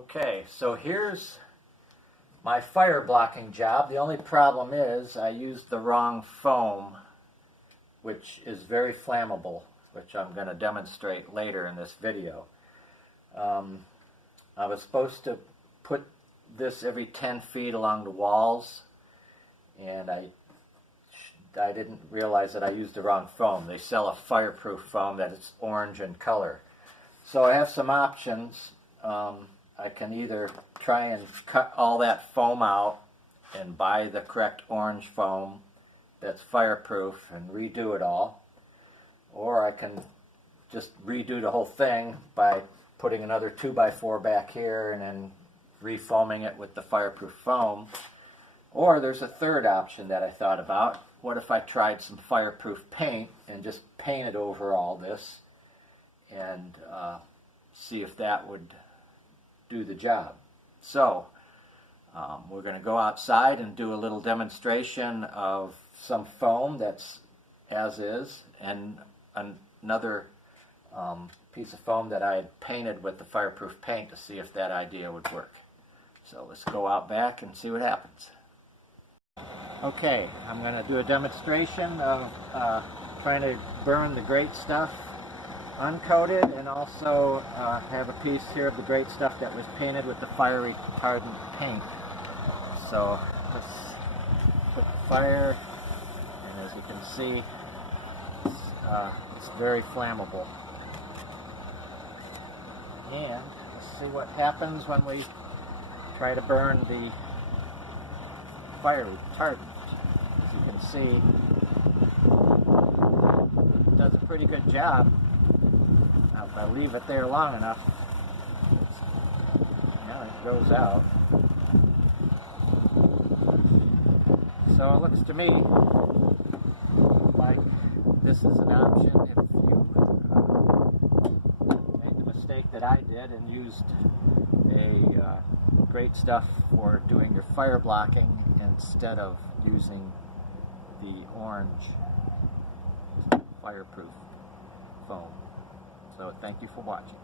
Okay, so here's my fire blocking job. The only problem is I used the wrong foam, which is very flammable, which I'm going to demonstrate later in this video. I was supposed to put this every 10 feet along the walls, and I didn't realize that I used the wrong foam. They sell a fireproof foam that is orange in color. So I have some options. I can either try and cut all that foam out and buy the correct orange foam that's fireproof and redo it all, or I can just redo the whole thing by putting another 2x4 back here and then refoaming it with the fireproof foam. Or there's a third option that I thought about. What if I tried some fireproof paint and just painted over all this and see if that would do the job. So we're going to go outside and do a little demonstration of some foam that's as is, and another piece of foam that I had painted with the fireproof paint to see if that idea would work. So let's go out back and see what happens. Okay, I'm going to do a demonstration of trying to burn the great stuff uncoated, and also have a piece here of the great stuff that was painted with the fire retardant paint. So let's put the fire, and as you can see, it's very flammable. And let's see what happens when we try to burn the fire retardant. As you can see, it does a pretty good job. Now, if I leave it there long enough, it goes out. So it looks to me like this is an option if you made the mistake that I did and used a great stuff for doing your fire blocking instead of using the orange fireproof foam. So thank you for watching.